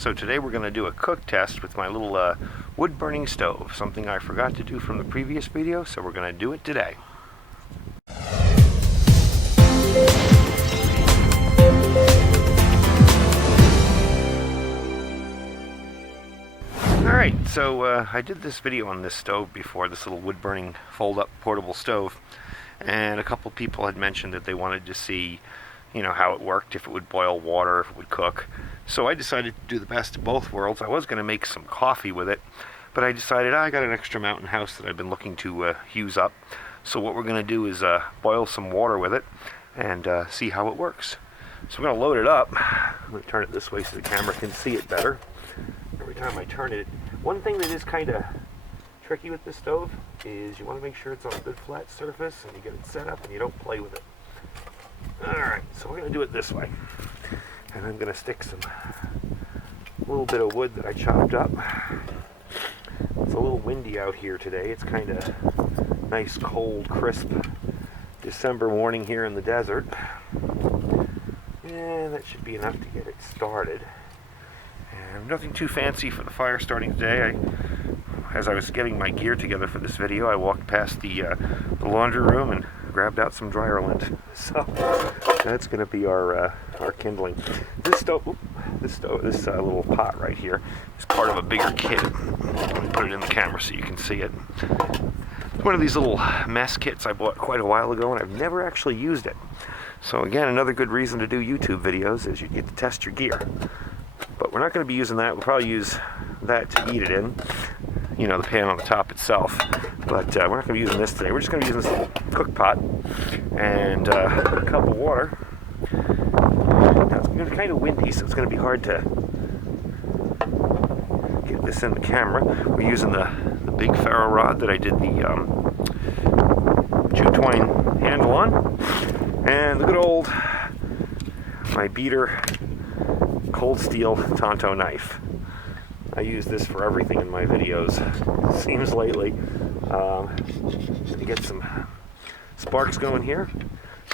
So today we're going to do a cook test with my little wood burning stove, something I forgot to do from the previous video, so we're going to do it today. Alright, so I did this video on this stove before, this little wood burning fold-up portable stove, and a couple people had mentioned that they wanted to see, you know, how it worked, if it would boil water, if it would cook. So I decided to do the best of both worlds. I was going to make some coffee with it, but I decided I got an extra mountain house that I've been looking to use up. So what we're going to do is boil some water with it and see how it works. So I'm going to load it up. I'm going to turn it this way so the camera can see it better. Every time I turn it, one thing that is kind of tricky with this stove is you want to make sure it's on a good flat surface and you get it set up and you don't play with it. Alright, so we're going to do it this way. And I'm going to stick some little bit of wood that I chopped up. It's a little windy out here today. It's kind of nice, cold, crisp December morning here in the desert. And that should be enough to get it started. And nothing too fancy for the fire starting today. As I was getting my gear together for this video, I walked past the laundry room and grabbed out some dryer lint. So that's going to be our kindling. This little pot right here is part of a bigger kit. Let me put it in the camera so you can see it. It's one of these little mess kits I bought quite a while ago, and I've never actually used it. So again, another good reason to do YouTube videos is you get to test your gear. But we're not going to be using that. We'll probably use that to eat it in. You know, the pan on the top itself. But we're not going to be using this today. We're just going to be using this cook pot and a cup of water. Now it's going to be kind of windy, so it's going to be hard to get this in the camera. We're using the big ferro rod that I did the jute twine handle on. And the good old, my beater cold steel Tonto knife. I use this for everything in my videos, seems lately. To get some sparks going here.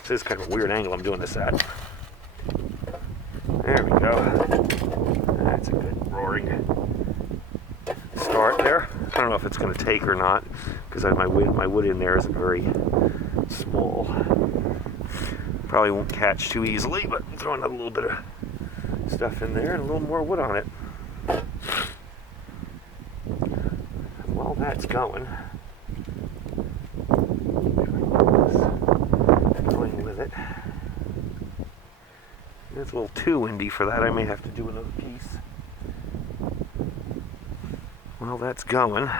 This is kind of a weird angle I'm doing this at. There we go. That's a good roaring start there. I don't know if it's going to take or not, because my wood in there isn't very small. Probably won't catch too easily, but I'm throwing a little bit of stuff in there and a little more wood on it. While that's going with it. It's a little too windy for that. I may have to do another piece. Well, that's going.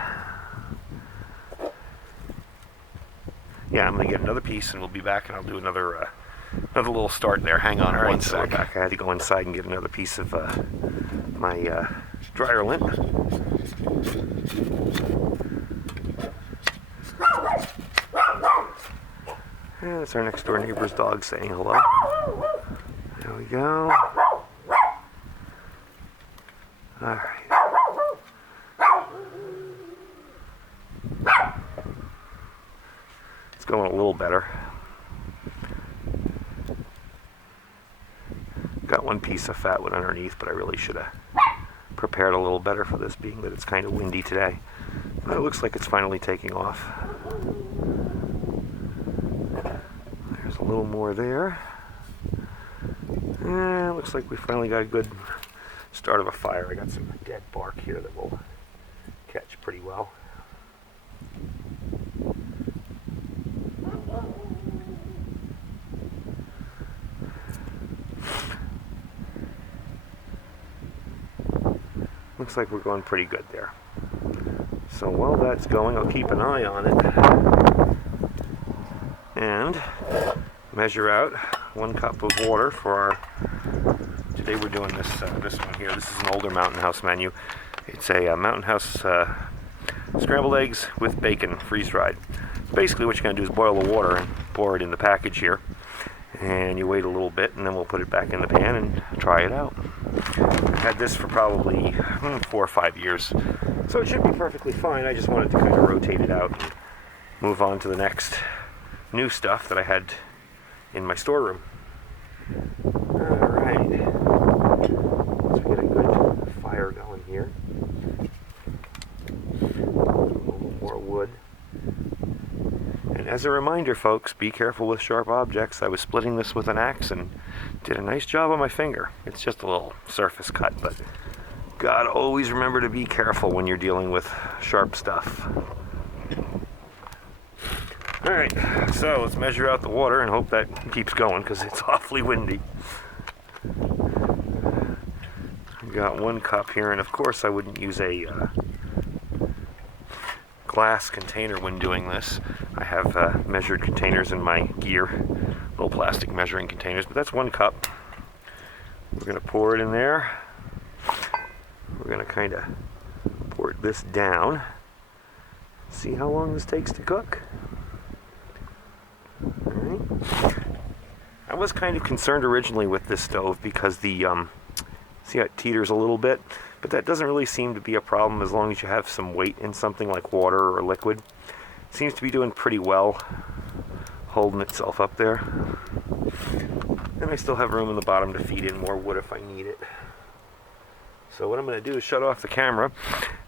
Yeah, I'm going to get another piece and we'll be back and I'll do another little start there. Hang on one sec. I had to go inside and get another piece of my dryer lint. Yeah, that's our next door neighbor's dog saying hello. There we go. Alright. It's going a little better. Got one piece of fat wood underneath, but I really should have prepared a little better for this, being that it's kind of windy today. But it looks like it's finally taking off. There's a little more there. And it looks like we finally got a good start of a fire. I got some dead bark here that will catch pretty well. Looks like we're going pretty good there. So while that's going, I'll keep an eye on it and measure out 1 cup of water for our. Today we're doing this one here. This is an older Mountain House menu. It's a Mountain House scrambled eggs with bacon, freeze-dried. Basically, what you're going to do is boil the water and pour it in the package here, and you wait a little bit, and then we'll put it back in the pan and try it out. I've had this for probably 4 or 5 years, so it should be perfectly fine. I just wanted to kind of rotate it out and move on to the next new stuff that I had in my storeroom. Alright, so we get a good As a reminder, folks, be careful with sharp objects. I was splitting this with an axe and did a nice job on my finger. It's just a little surface cut, but God, always remember to be careful when you're dealing with sharp stuff. Alright, so let's measure out the water and hope that keeps going because it's awfully windy. I've got 1 cup here, and of course I wouldn't use a glass container when doing this. I have measured containers in my gear, little plastic measuring containers, but that's 1 cup. We're going to pour it in there. We're going to kind of pour this down. See how long this takes to cook. Alright. I was kind of concerned originally with this stove because see how it teeters a little bit, but that doesn't really seem to be a problem as long as you have some weight in something like water or liquid. It seems to be doing pretty well, holding itself up there. And I still have room in the bottom to feed in more wood if I need it. So what I'm going to do is shut off the camera,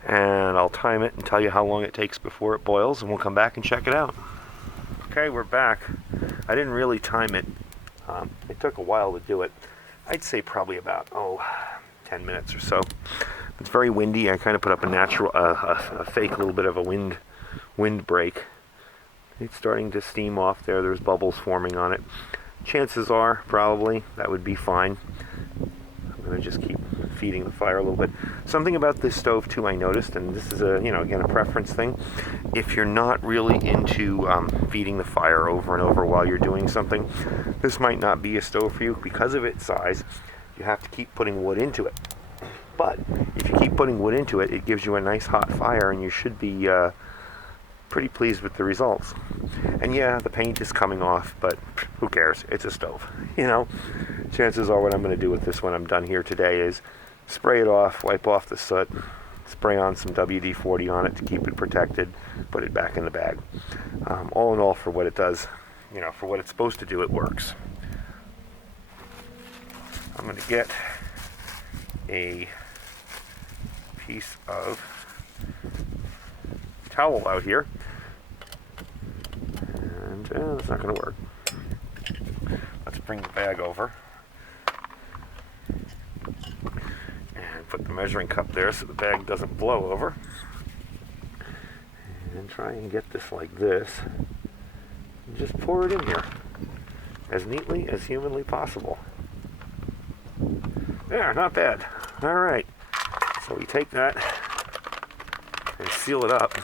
and I'll time it and tell you how long it takes before it boils, and we'll come back and check it out. Okay, we're back. I didn't really time it. It took a while to do it. I'd say probably about 10 minutes or so. It's very windy. I kind of put up a fake little bit of a wind break. It's starting to steam off there. There's bubbles forming on it. Chances are probably that would be fine. I'm going to just keep feeding the fire a little bit. Something about this stove too I noticed, and this is again a preference thing. If you're not really into feeding the fire over and over while you're doing something, this might not be a stove for you. Because of its size, you have to keep putting wood into it. But if you keep putting wood into it, it gives you a nice hot fire, and you should be pretty pleased with the results. And yeah, the paint is coming off, but who cares? It's a stove. Chances are what I'm going to do with this when I'm done here today is spray it off, wipe off the soot, spray on some WD-40 on it to keep it protected, put it back in the bag. All in all, for what it does, for what it's supposed to do, it works. I'm going to get a piece of towel out here, and that's not going to work. Let's bring the bag over and put the measuring cup there so the bag doesn't blow over, and try and get this like this and just pour it in here as neatly as humanly possible. There, not bad. Alright, so we take that and seal it up.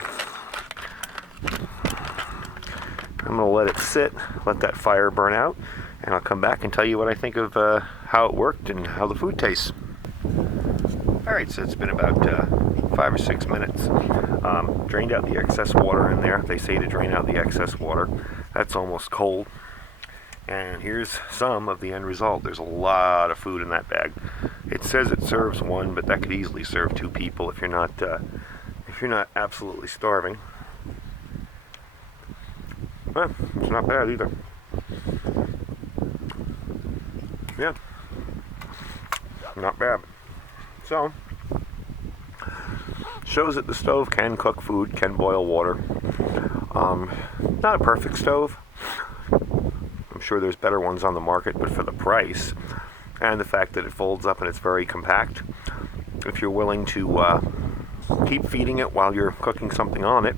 I'm going to let it sit, let that fire burn out, and I'll come back and tell you what I think of how it worked and how the food tastes. Alright, so it's been about 5 or 6 minutes. Drained out the excess water in there. They say to drain out the excess water. That's almost cold. And here's some of the end result. There's a lot of food in that bag. It says it serves 1, but that could easily serve 2 people if you're not absolutely starving. Well, it's not bad either. Yeah, not bad. So, shows that the stove can cook food, can boil water. Not a perfect stove. I'm sure there's better ones on the market, but for the price and the fact that it folds up and it's very compact, if you're willing to keep feeding it while you're cooking something on it,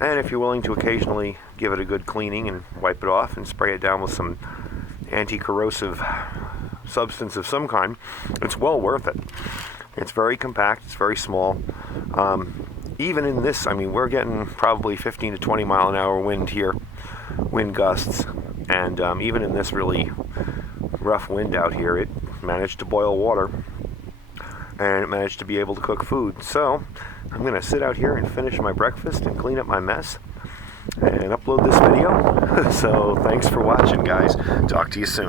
and if you're willing to occasionally give it a good cleaning and wipe it off and spray it down with some anti-corrosive substance of some kind, it's well worth it. It's very compact, it's very small. Even in this, we're getting probably 15 to 20 mile an hour wind here, wind gusts, and even in this really rough wind out here, it managed to boil water, and it managed to be able to cook food. So I'm going to sit out here and finish my breakfast and clean up my mess and upload this video. So thanks for watching, guys. Talk to you soon.